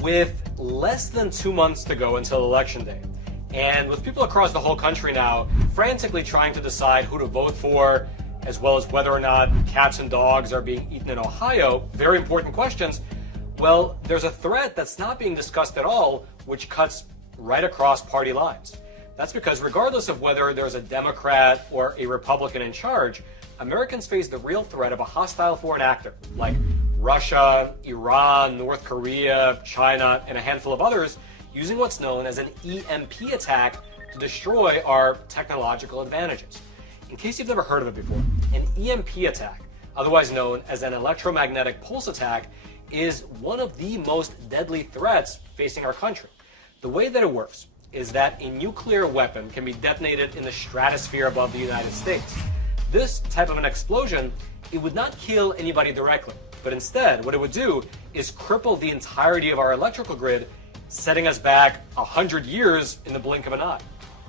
With less than 2 months to go until Election Day, and with people across the whole country now frantically trying to decide who to vote for, as well as whether or not cats and dogs are being eaten in Ohio, very important questions, well, there's a threat that's not being discussed at all, which cuts right across party lines. That's because regardless of whether there's a Democrat or a Republican in charge, Americans face the real threat of a hostile foreign actor, like Russia, Iran, North Korea, China, and a handful of others, using what's known as an EMP attack to destroy our technological advantages. In case you've never heard of it before, an EMP attack, otherwise known as an electromagnetic pulse attack, is one of the most deadly threats facing our country. The way that it works is that a nuclear weapon can be detonated in the stratosphere above the United States. This type of an explosion, it would not kill anybody directly, but instead what it would do is cripple the entirety of our electrical grid, setting us back 100 years in the blink of an eye.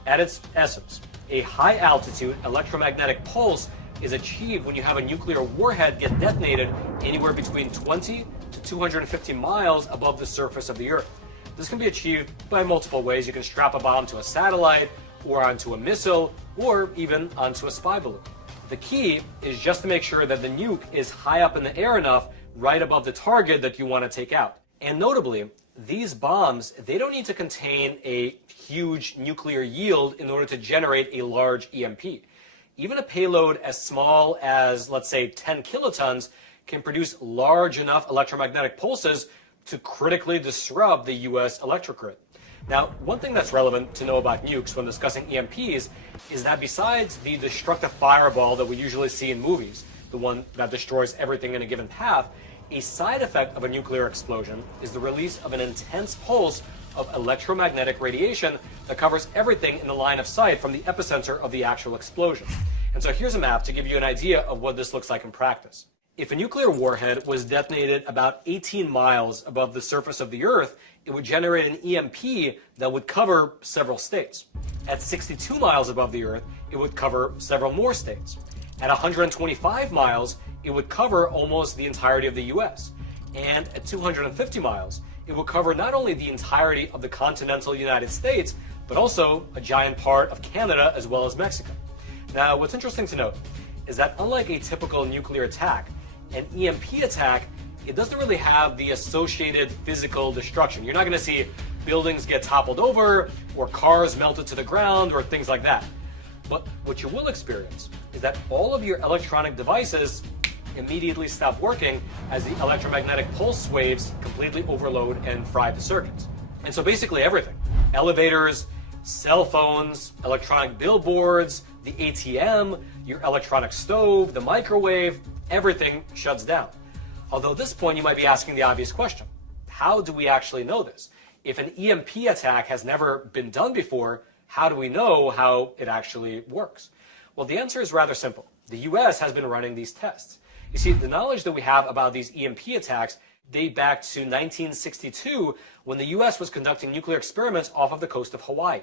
At its essence, a high-altitude electromagnetic pulse is achieved when you have a nuclear warhead get detonated anywhere between 20 to 250 miles above the surface of the Earth. This can be achieved by multiple ways. You can strap a bomb to a satellite, or onto a missile, or even onto a spy balloon. The key is just to make sure that the nuke is high up in the air enough, right above the target that you want to take out. And notably, these bombs, they don't need to contain a huge nuclear yield in order to generate a large EMP. Even a payload as small as, let's say, 10 kilotons can produce large enough electromagnetic pulses to critically disrupt the US electric grid. Now, one thing that's relevant to know about nukes when discussing EMPs is that besides the destructive fireball that we usually see in movies, the one that destroys everything in a given path, a side effect of a nuclear explosion is the release of an intense pulse of electromagnetic radiation that covers everything in the line of sight from the epicenter of the actual explosion. And so here's a map to give you an idea of what this looks like in practice. If a nuclear warhead was detonated about 18 miles above the surface of the Earth, it would generate an EMP that would cover several states. At 62 miles above the Earth, it would cover several more states. At 125 miles, it would cover almost the entirety of the US. And at 250 miles, it would cover not only the entirety of the continental United States, but also a giant part of Canada as well as Mexico. Now, what's interesting to note is that unlike a typical nuclear attack, an EMP attack, it doesn't really have the associated physical destruction. You're not going to see buildings get toppled over or cars melted to the ground or things like that. But what you will experience is that all of your electronic devices immediately stop working as the electromagnetic pulse waves completely overload and fry the circuits. And so basically everything, elevators, cell phones, electronic billboards, the ATM, your electronic stove, the microwave, everything shuts down. Although at this point you might be asking the obvious question, how do we actually know this? If an EMP attack has never been done before, how do we know how it actually works? Well, the answer is rather simple. The US has been running these tests. You see, the knowledge that we have about these EMP attacks date back to 1962 when the US was conducting nuclear experiments off of the coast of Hawaii.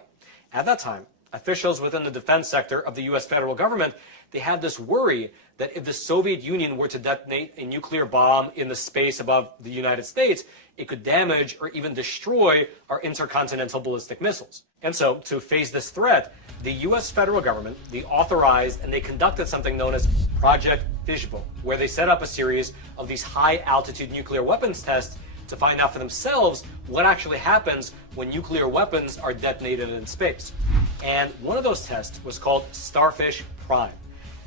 At that time, officials within the defense sector of the US federal government, they had this worry that if the Soviet Union were to detonate a nuclear bomb in the space above the United States, it could damage or even destroy our intercontinental ballistic missiles. And so, to face this threat, the US federal government, they authorized and they conducted something known as Project Fishbowl, where they set up a series of these high-altitude nuclear weapons tests to find out for themselves what actually happens when nuclear weapons are detonated in space. And one of those tests was called Starfish Prime.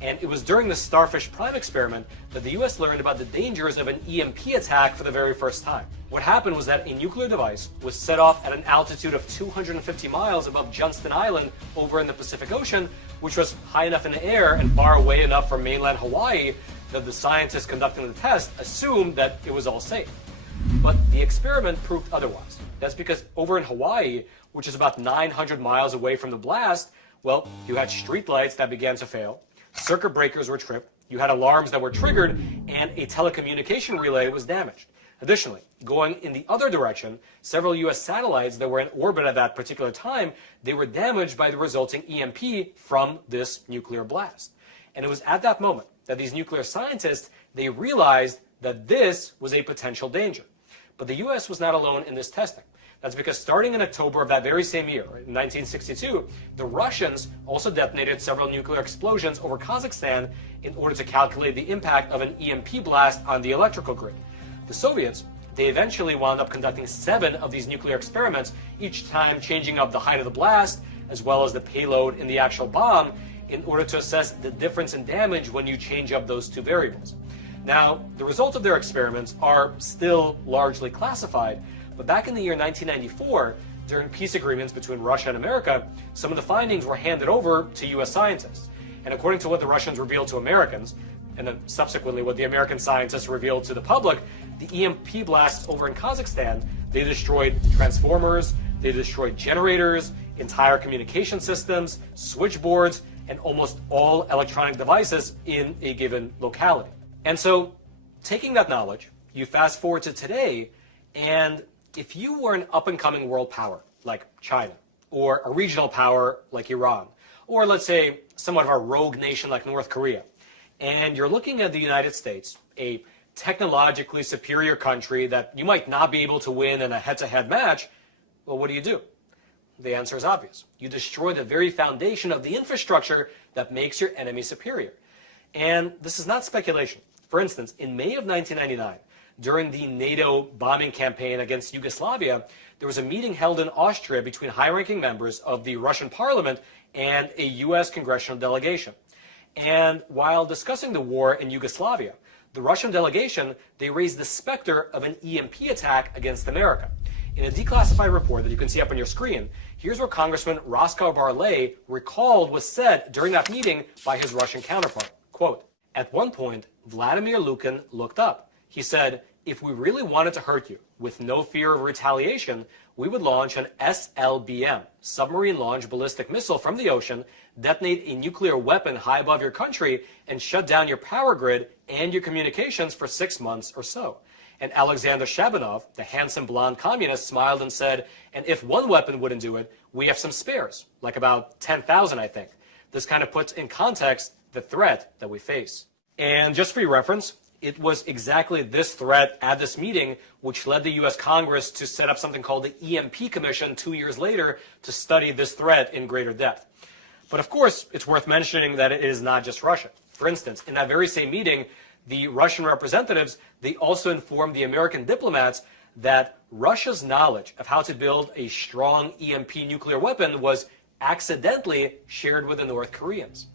And it was during the Starfish Prime experiment that the US learned about the dangers of an EMP attack for the very first time. What happened was that a nuclear device was set off at an altitude of 250 miles above Johnston Island over in the Pacific Ocean, which was high enough in the air and far away enough from mainland Hawaii that the scientists conducting the test assumed that it was all safe. But the experiment proved otherwise. That's because over in Hawaii, which is about 900 miles away from the blast, well, you had streetlights that began to fail, circuit breakers were tripped, you had alarms that were triggered, and a telecommunication relay was damaged. Additionally, going in the other direction, several US satellites that were in orbit at that particular time, they were damaged by the resulting EMP from this nuclear blast. And it was at that moment that these nuclear scientists, they realized that this was a potential danger. But the US was not alone in this testing. That's because starting in October of that very same year, in 1962, the Russians also detonated several nuclear explosions over Kazakhstan in order to calculate the impact of an EMP blast on the electrical grid. The Soviets, they eventually wound up conducting 7 of these nuclear experiments, each time changing up the height of the blast, as well as the payload in the actual bomb, in order to assess the difference in damage when you change up those 2 variables. Now, the results of their experiments are still largely classified, but back in the year 1994, during peace agreements between Russia and America, some of the findings were handed over to US scientists. And according to what the Russians revealed to Americans, and then subsequently what the American scientists revealed to the public, the EMP blasts over in Kazakhstan, they destroyed transformers, they destroyed generators, entire communication systems, switchboards, and almost all electronic devices in a given locality. And so, taking that knowledge, you fast forward to today, and if you were an up-and-coming world power, like China, or a regional power like Iran, or let's say somewhat of a rogue nation like North Korea, and you're looking at the United States, a technologically superior country that you might not be able to win in a head-to-head match, well, what do? The answer is obvious. You destroy the very foundation of the infrastructure that makes your enemy superior. And this is not speculation. For instance, in May of 1999, during the NATO bombing campaign against Yugoslavia, there was a meeting held in Austria between high-ranking members of the Russian parliament and a U.S. congressional delegation. And while discussing the war in Yugoslavia, the Russian delegation, they raised the specter of an EMP attack against America. In a declassified report that you can see up on your screen, here's where Congressman Roscoe Barley recalled was said during that meeting by his Russian counterpart. Quote, "At one point, Vladimir Lukin looked up. He said, if we really wanted to hurt you, with no fear of retaliation, we would launch an SLBM, submarine-launched ballistic missile from the ocean, detonate a nuclear weapon high above your country, and shut down your power grid and your communications for 6 months or so." And Alexander Shabanov, the handsome blonde communist, smiled and said, "And if one weapon wouldn't do it, we have some spares, like about 10,000, I think." This kind of puts in context the threat that we face. And just for your reference, it was exactly this threat at this meeting which led the U.S. Congress to set up something called the EMP Commission 2 years later to study this threat in greater depth. But of course, it's worth mentioning that it is not just Russia. For instance, in that very same meeting, the Russian representatives, they also informed the American diplomats that Russia's knowledge of how to build a strong EMP nuclear weapon was accidentally shared with the North Koreans.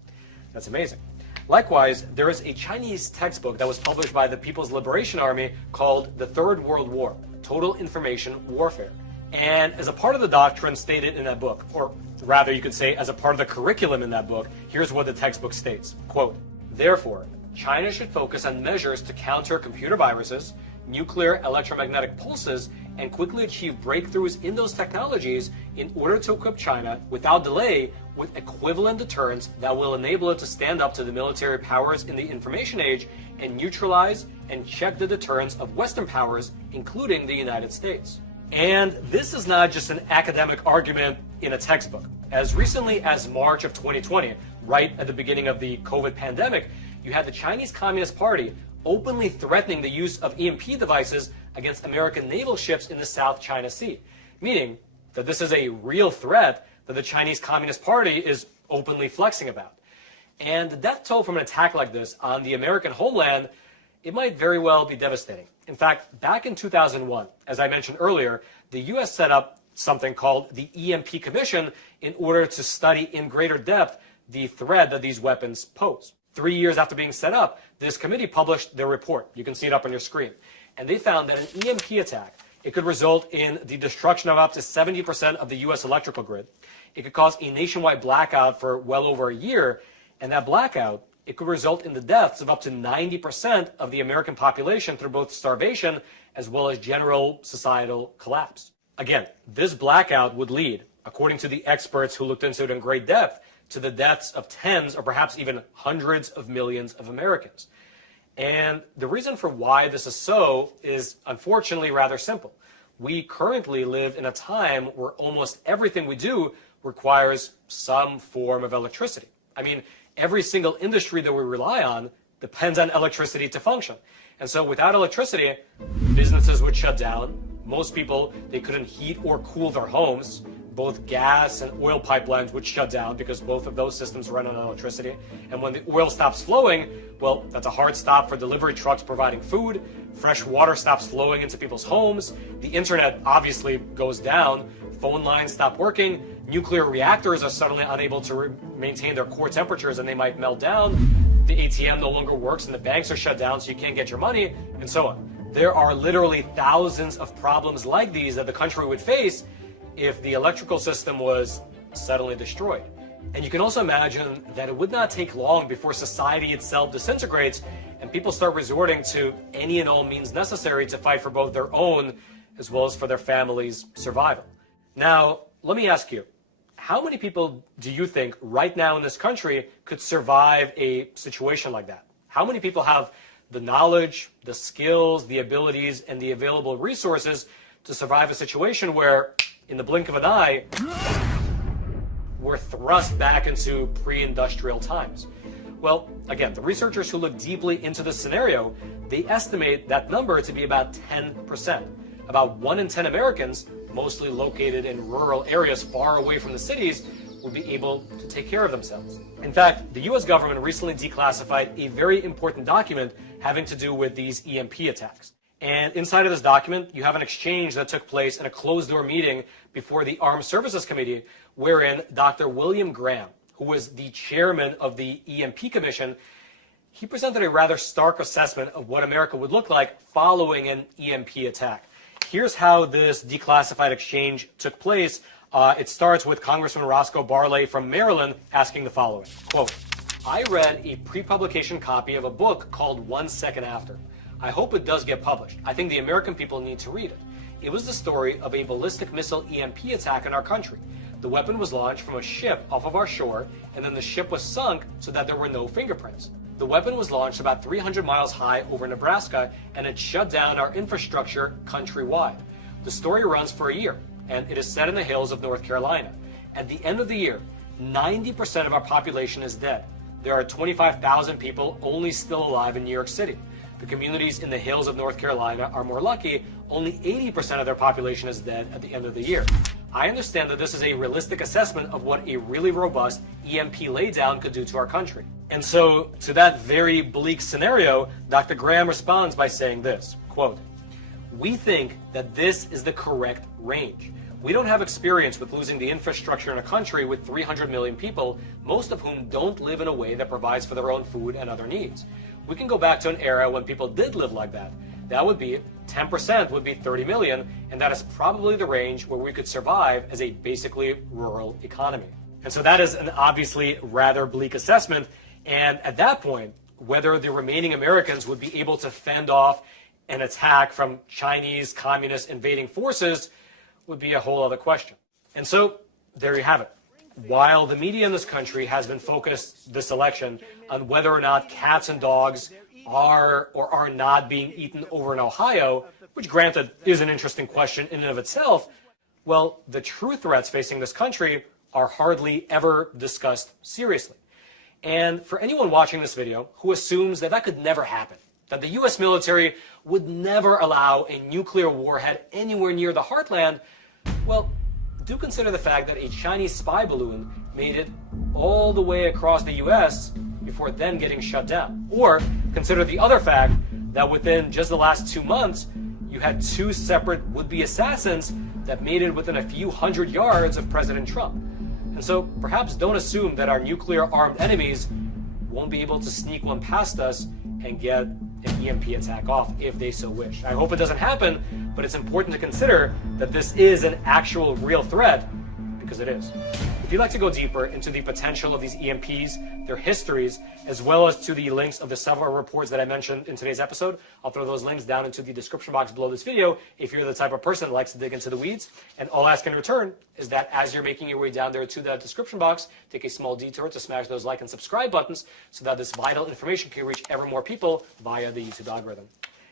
That's amazing. Likewise, there is a Chinese textbook that was published by the People's Liberation Army called The Third World War, Total Information Warfare. And as a part of the doctrine stated in that book, or rather you could say as a part of the curriculum in that book, here's what the textbook states. Quote, "Therefore, China should focus on measures to counter computer viruses, nuclear electromagnetic pulses, and quickly achieve breakthroughs in those technologies in order to equip China without delay with equivalent deterrents that will enable it to stand up to the military powers in the information age and neutralize and check the deterrence of Western powers, including the United States." And this is not just an academic argument in a textbook. As recently as March of 2020, right at the beginning of the COVID pandemic, you had the Chinese Communist Party openly threatening the use of EMP devices against American naval ships in the South China Sea, meaning that this is a real threat that the Chinese Communist Party is openly flexing about. And the death toll from an attack like this on the American homeland, it might very well be devastating. In fact, back in 2001, as I mentioned earlier, the U.S. set up something called the EMP Commission in order to study in greater depth the threat that these weapons pose. 3 years after being set up, this committee published their report. You can see it up on your screen. And they found that an EMP attack, it could result in the destruction of up to 70% of the U.S. electrical grid. It could cause a nationwide blackout for well over a year. And that blackout, it could result in the deaths of up to 90% of the American population through both starvation as well as general societal collapse. Again, this blackout would lead, according to the experts who looked into it in great depth, to the deaths of tens or perhaps even hundreds of millions of Americans. And the reason for why this is so is unfortunately rather simple. We currently live in a time where almost everything we do requires some form of electricity. I mean, every single industry that we rely on depends on electricity to function. And so without electricity, businesses would shut down. Most people, they couldn't heat or cool their homes. Both gas and oil pipelines would shut down because both of those systems run on electricity. And when the oil stops flowing, well, that's a hard stop for delivery trucks providing food. Fresh water stops flowing into people's homes. The internet obviously goes down. Phone lines stop working. Nuclear reactors are suddenly unable to maintain their core temperatures and they might melt down. The ATM no longer works and the banks are shut down so you can't get your money, and so on. There are literally thousands of problems like these that the country would face if the electrical system was suddenly destroyed. And you can also imagine that it would not take long before society itself disintegrates and people start resorting to any and all means necessary to fight for both their own as well as for their family's survival. Now, let me ask you, how many people do you think right now in this country could survive a situation like that? How many people have the knowledge, the skills, the abilities, and the available resources to survive a situation where, in the blink of an eye, we're thrust back into pre-industrial times? Well, again, the researchers who look deeply into this scenario, they estimate that number to be about 10%. About 1 in 10 Americans, mostly located in rural areas far away from the cities, would be able to take care of themselves. In fact, the US government recently declassified a very important document having to do with these EMP attacks. And inside of this document, you have an exchange that took place in a closed-door meeting before the Armed Services Committee, wherein Dr. William Graham, who was the chairman of the EMP Commission, he presented a rather stark assessment of what America would look like following an EMP attack. Here's how this declassified exchange took place. It starts with Congressman Roscoe Barley from Maryland asking the following, quote, "I read a pre-publication copy of a book called 1 Second After. I hope it does get published. I think the American people need to read it. It was the story of a ballistic missile EMP attack in our country. The weapon was launched from a ship off of our shore, and then the ship was sunk so that there were no fingerprints. The weapon was launched about 300 miles high over Nebraska, and it shut down our infrastructure countrywide. The story runs for a year, and it is set in the hills of North Carolina. At the end of the year, 90% of our population is dead. There are 25,000 people only still alive in New York City. The communities in the hills of North Carolina are more lucky. Only 80% of their population is dead at the end of the year. I understand that this is a realistic assessment of what a really robust EMP laydown could do to our country." And so, to that very bleak scenario, Dr. Graham responds by saying this, quote, "We think that this is the correct range. We don't have experience with losing the infrastructure in a country with 300 million people, most of whom don't live in a way that provides for their own food and other needs. We can go back to an era when people did live like that. That would be 10% would be 30 million, and that is probably the range where we could survive as a basically rural economy." And so that is an obviously rather bleak assessment. And at that point, whether the remaining Americans would be able to fend off an attack from Chinese communist invading forces would be a whole other question. And so there you have it. While the media in this country has been focused this election on whether or not cats and dogs are or are not being eaten over in Ohio, which granted is an interesting question in and of itself, well, the true threats facing this country are hardly ever discussed seriously. And for anyone watching this video who assumes that that could never happen, that the US military would never allow a nuclear warhead anywhere near the heartland, well, do consider the fact that a Chinese spy balloon made it all the way across the US before then getting shut down. Or consider the other fact that within just the last 2 months, you had 2 separate would-be assassins that made it within a few hundred yards of President Trump. And so perhaps don't assume that our nuclear-armed enemies won't be able to sneak one past us and get an EMP attack off if they so wish. I hope it doesn't happen, but it's important to consider that this is an actual real threat, because it is. If you'd like to go deeper into the potential of these EMPs, their histories, as well as to the links of the several reports that I mentioned in today's episode, I'll throw those links down into the description box below this video if you're the type of person that likes to dig into the weeds. And all I ask in return is that as you're making your way down there to that description box, take a small detour to smash those like and subscribe buttons so that this vital information can reach ever more people via the YouTube algorithm.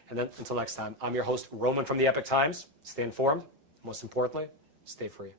And then until next time, I'm your host, Roman from the Epoch Times. Stay informed. Most importantly, stay free.